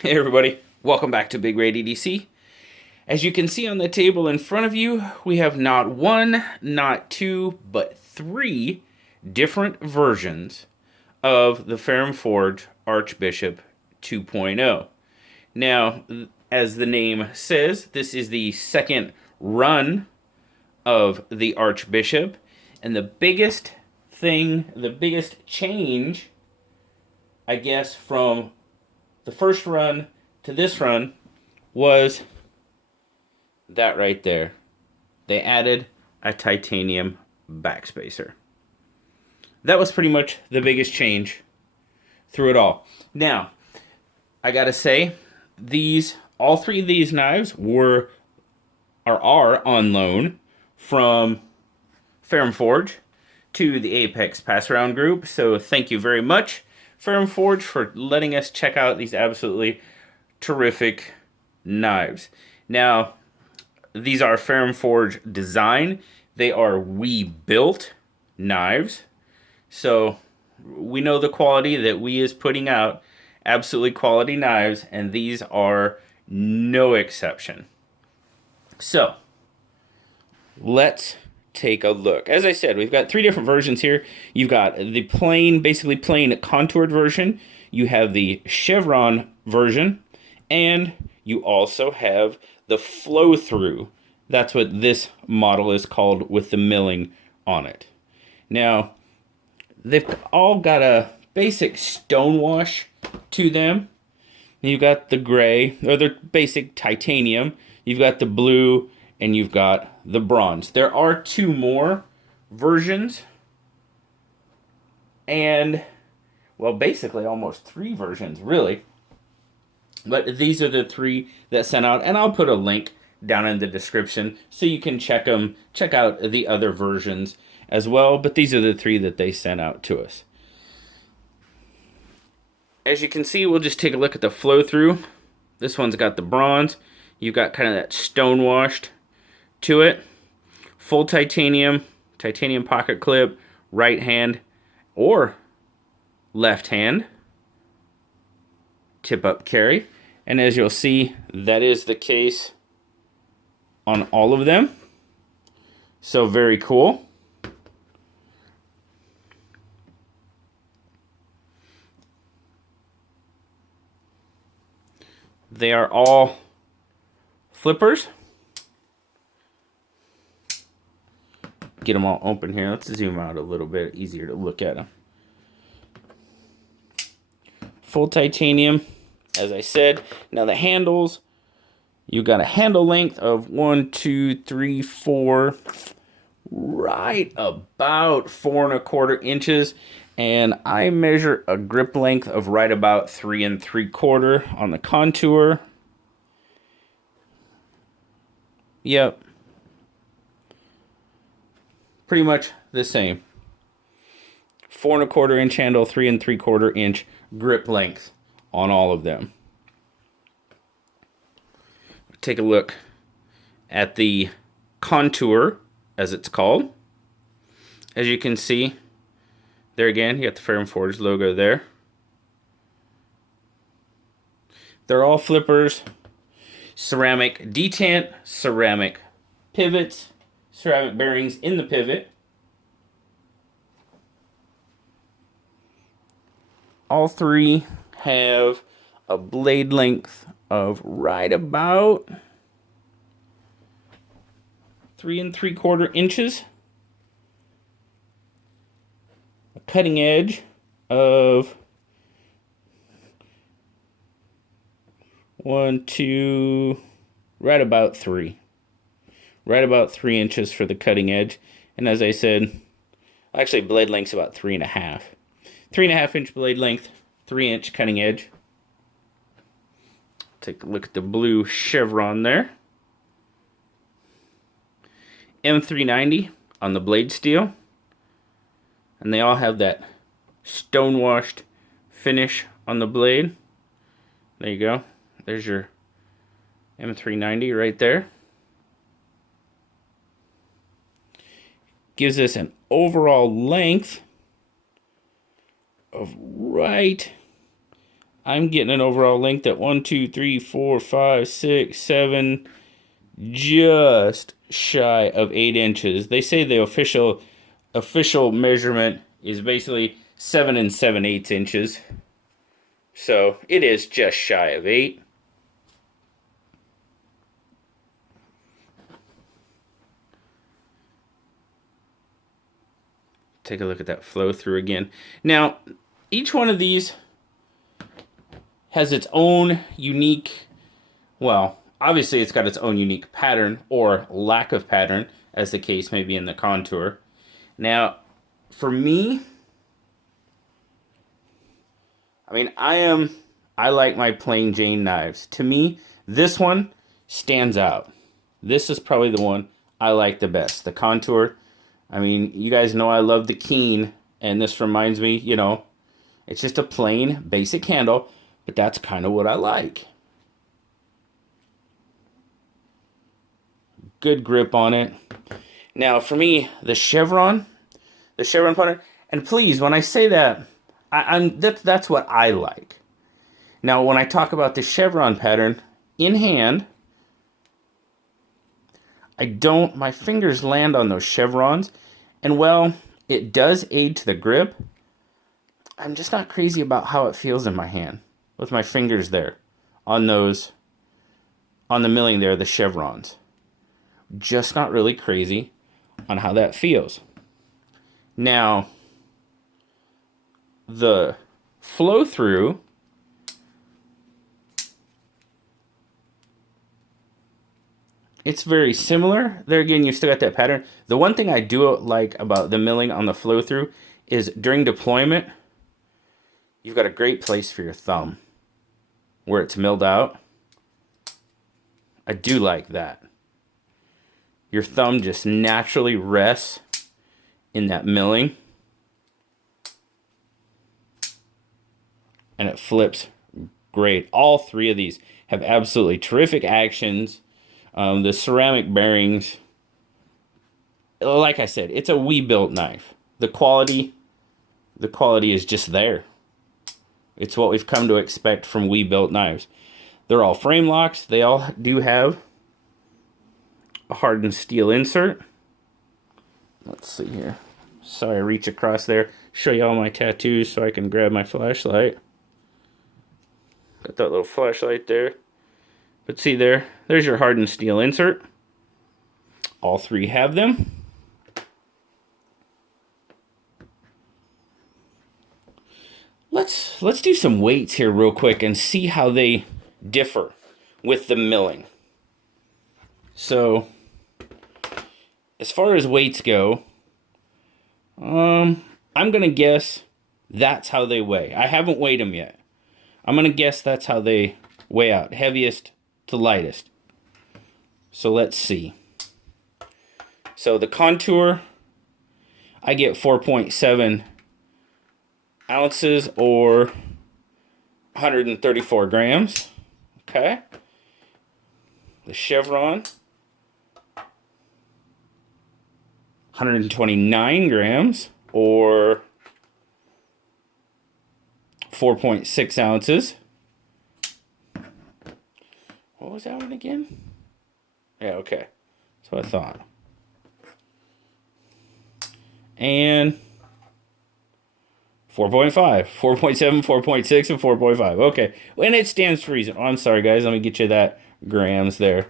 Hey everybody, welcome back to Big Red EDC. As you can see on the table in front of you, we have not one, not two, but three different versions of the Ferrum Forge Archbishop 2.0. Now, as the name says, this is the second run of the Archbishop, and the biggest change, I guess, from the first run to this run was that right there. They added a titanium backspacer. That was pretty much the biggest change through it all. Now, I gotta say, all three of these knives are on loan from Ferrum Forge to the Apex Pass Around group. So thank you very much, Ferrum Forge, for letting us check out these absolutely terrific knives. Now, these are Ferrum Forge design. They are we built knives. So we know the quality that we is putting out, absolutely quality knives, and these are no exception. So let's take a look. As I said, we've got three different versions here. You've got the basically plain contoured version. You have the chevron version, and you also have the flow through. That's what this model is called, with the milling on it. Now, they've all got a basic stonewash to them. You've got the gray, or the basic titanium. You've got the blue, and you've got the bronze. There are two more versions, and, well, basically almost three versions, really. But these are the three that sent out, and I'll put a link down in the description so you can check out the other versions as well. But these are the three that they sent out to us. As you can see, we'll just take a look at the flow through. This one's got the bronze. You've got kind of that stone washed to it. Full titanium pocket clip, right hand or left hand tip up carry. And as you'll see, that is the case on all of them. So very cool. They are all flippers. Get them all open here. Let's zoom out a little bit, easier to look at them. Full titanium, as I said. Now the handles, you got a handle length of 1, 2, 3, 4, right about 4¼ inches. And I measure a grip length of right about 3 3/4 on the contour. Yep. Pretty much the same. 4¼ inch handle, 3 3/4 inch grip length on all of them. Take a look at the contour, as it's called. As you can see, there again, you got the Ferrum Forge logo there. They're all flippers, ceramic detent, ceramic pivots, ceramic bearings in the pivot. All three have a blade length of right about 3 3/4 inches. A cutting edge of 1, 2, right about 3. Right about 3 inches for the cutting edge. And as I said, actually blade length's about 3.5. 3.5 inch blade length, 3 inch cutting edge. Take a look at the blue chevron there. M390 on the blade steel. And they all have that stone-washed finish on the blade. There you go. There's your M390 right there. Gives us an overall length of right I'm getting an overall length at 1, 2, 3, 4, 5, 6, 7, just shy of 8 inches. They say the official measurement is basically 7 7/8 inches. So it is just shy of 8. Take a look at that flow through again. Now, each one of these has its own unique, well, obviously it's got its own unique pattern or lack of pattern, as the case may be in the contour. Now, for me, I mean, I like my plain Jane knives. To me, this one stands out. This is probably the one I like the best. The contour, I mean, you guys know I love the Keen, and this reminds me, you know, it's just a plain, basic handle, but that's kind of what I like. Good grip on it. Now, for me, the chevron pattern, and please, when I say that, that's what I like. Now, when I talk about the chevron pattern, in hand, my fingers land on those chevrons, and well, it does aid to the grip. I'm just not crazy about how it feels in my hand with my fingers there on the milling there, the chevrons. Just not really crazy on how that feels. Now, the flow through, it's very similar. There again, you still got that pattern. The one thing I do like about the milling on the flow through is during deployment, you've got a great place for your thumb where it's milled out. I do like that. Your thumb just naturally rests in that milling, and it flips great. All three of these have absolutely terrific actions. The ceramic bearings, like I said, it's a we-built knife. The quality is just there. It's what we've come to expect from we-built knives. They're all frame locks. They all do have a hardened steel insert. Let's see here. Sorry, I reach across there. Show you all my tattoos so I can grab my flashlight. Got that little flashlight there. But see there's your hardened steel insert. All three have them. Let's do some weights here real quick and see how they differ with the milling. So, as far as weights go, I'm going to guess that's how they weigh. I haven't weighed them yet. I'm going to guess that's how they weigh out. Heaviest to lightest. So let's see. So the contour, I get 4.7 ounces or 134 grams. Okay. The chevron, 129 grams or 4.6 ounces. What was that one again? Yeah, okay. That's what I thought. And 4.5, 4.7, 4.6, and 4.5. Okay. And it stands to reason. Oh, I'm sorry, guys. Let me get you that grams there.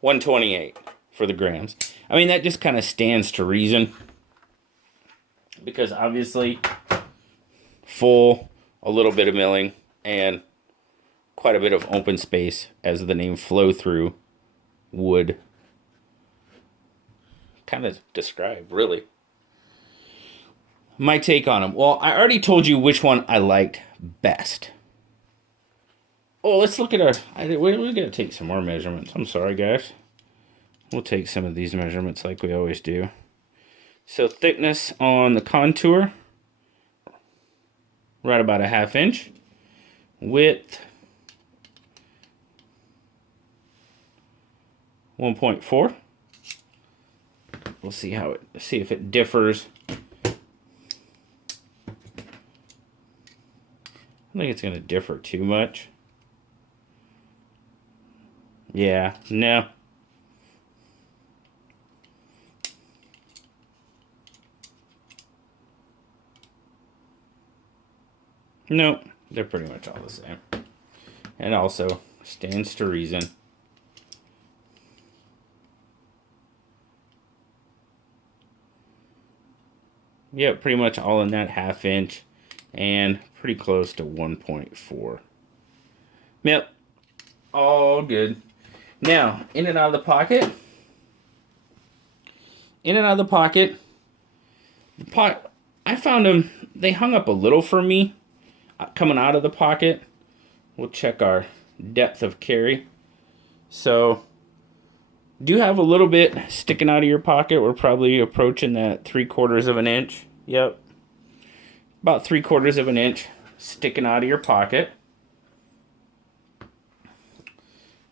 128 for the grams. I mean, that just kind of stands to reason. Because obviously, full, a little bit of milling, and quite a bit of open space, as the name flow through would kind of describe, really. My take on them. Well, I already told you which one I liked best. Oh, let's look at we're going to take some more measurements. I'm sorry, guys. We'll take some of these measurements like we always do. So thickness on the contour, right about a 1/2 inch. Width, 1.4. We'll see if it differs don't think it's going to differ too much. Yeah, no. Nope, they're pretty much all the same. And also, stands to reason. Yep, pretty much all in that 1/2 inch. And pretty close to 1.4. Yep, all good. Now, in and out of the pocket. In and out of the pocket. I found them, they hung up a little for me coming out of the pocket. We'll check our depth of carry. So, do have a little bit sticking out of your pocket. We're probably approaching that 3/4 of an inch. Yep. About 3/4 of an inch sticking out of your pocket.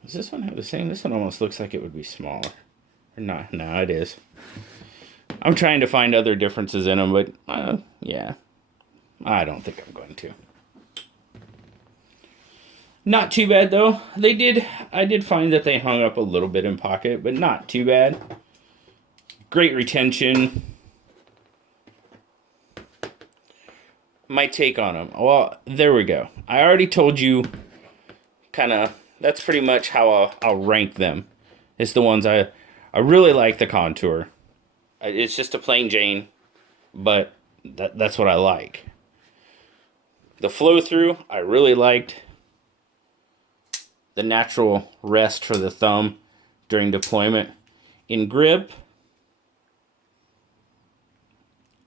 Does this one have the same? This one almost looks like it would be smaller. Or not? No, it is. I'm trying to find other differences in them, but yeah. I don't think I'm going to. Not too bad, though. I did find that they hung up a little bit in pocket, but not too bad. Great retention. My take on them. Well, there we go. I already told you that's pretty much how I'll rank them. It's the ones I really like the contour. It's just a plain Jane, but that's what I like. The flow through, I really liked. The natural rest for the thumb during deployment. In grip,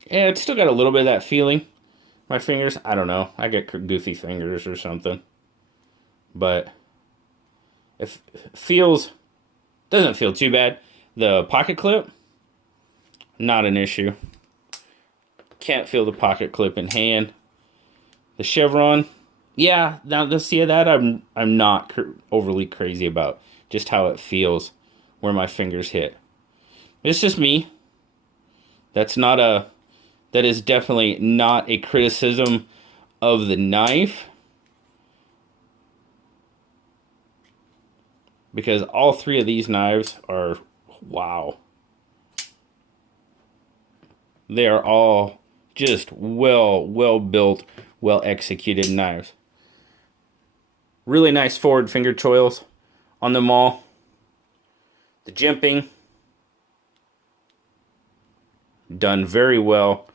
yeah, it's still got a little bit of that feeling. My fingers, I don't know. I get goofy fingers or something. But it doesn't feel too bad. The pocket clip, not an issue. Can't feel the pocket clip in hand. The chevron, yeah, now to see that I'm not overly crazy about just how it feels where my fingers hit. It's just me. That is definitely not a criticism of the knife, because all 3 of these knives are wow. They are all just well built, well executed knives. Really nice forward finger choils on them all. The jimping, done very well.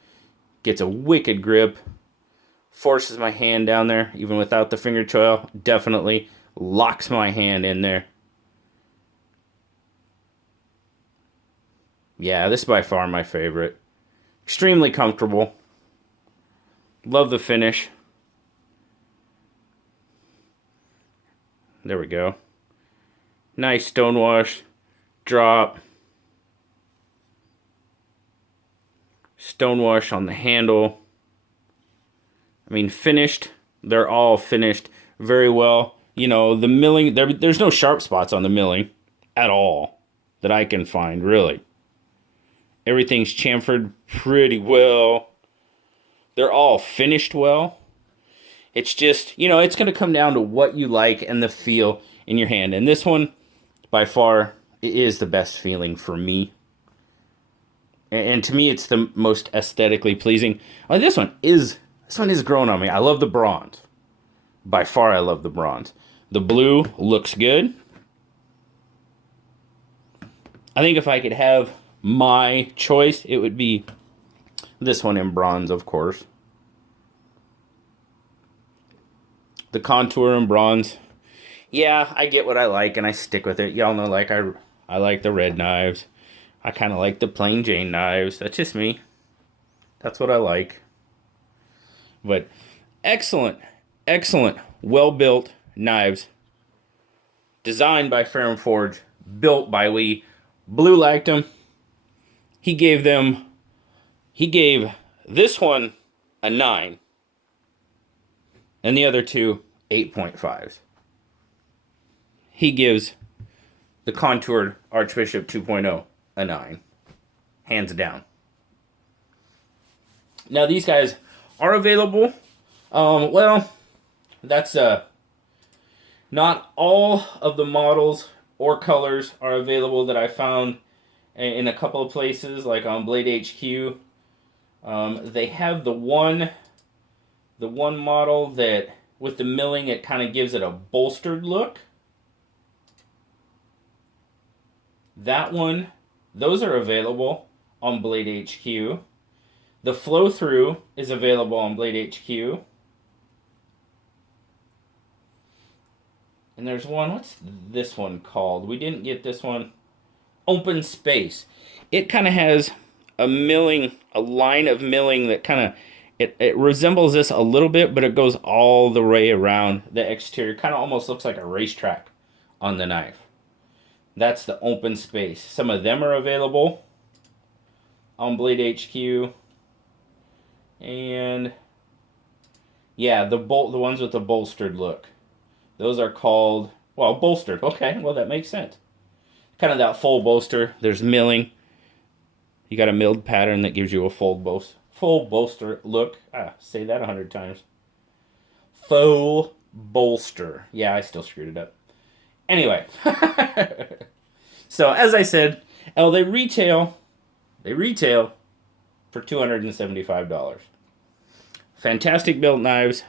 Gets a wicked grip. Forces my hand down there, even without the finger choil. Definitely locks my hand in there. Yeah, this is by far my favorite. Extremely comfortable. Love the finish. There we go. Nice stonewash. Drop. Stonewash on the handle. I mean, finished. They're all finished very well. You know, the milling, there's no sharp spots on the milling at all that I can find, really. Everything's chamfered pretty well. They're all finished well. It's just, you know, it's going to come down to what you like and the feel in your hand. And this one, by far, is the best feeling for me. And to me, it's the most aesthetically pleasing. Like this one is growing on me. I love the bronze. By far, I love the bronze. The blue looks good. I think if I could have my choice, it would be this one in bronze, of course. The contour in bronze. Yeah, I get what I like, and I stick with it. Y'all know, like, I like the red knives. I kind of like the plain Jane knives. That's just me. That's what I like. But excellent, well-built knives. Designed by Ferrum Forge. Built by Lee. Blue liked them. He gave this one a 9. And the other 2, 8.5s. He gives the contoured Archbishop 2.0 a 9. Hands down. Now, these guys are available. Well, That's not all of the models or colors are available that I found in a couple of places, like on Blade HQ. They have the one model that with the milling, it kind of gives it a bolstered look. That one, those are available on Blade HQ. The flow through is available on Blade HQ. And there's one, what's this one called? We didn't get this one. Open Space. It kind of has a line of milling that kind of, it resembles this a little bit, but it goes all the way around the exterior. Kind of almost looks like a racetrack on the knife. That's the Open Space. Some of them are available on Blade HQ. And yeah, the ones with the bolstered look. Those are called, well, bolstered. Okay, well, that makes sense. Kind of that full bolster. There's milling. You got a milled pattern that gives you a full bolster look. Say that 100 times. Full bolster. Yeah, I still screwed it up. Anyway. So, as I said, they retail for $275. Fantastic built knives.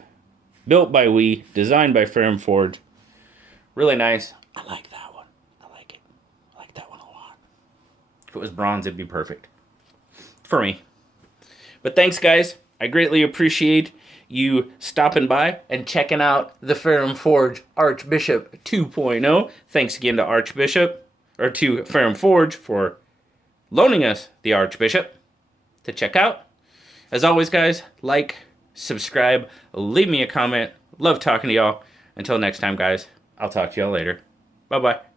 Built by we, designed by Ferrum Forge. Really nice. I like that one. I like it. I like that one a lot. If it was bronze, it'd be perfect. For me. But thanks, guys. I greatly appreciate you stopping by and checking out the Ferrum Forge Archbishop 2.0. Thanks again to to Ferrum Forge for loaning us the Archbishop to check out. As always, guys, like, subscribe, leave me a comment. Love talking to y'all. Until next time, guys, I'll talk to y'all later. Bye-bye.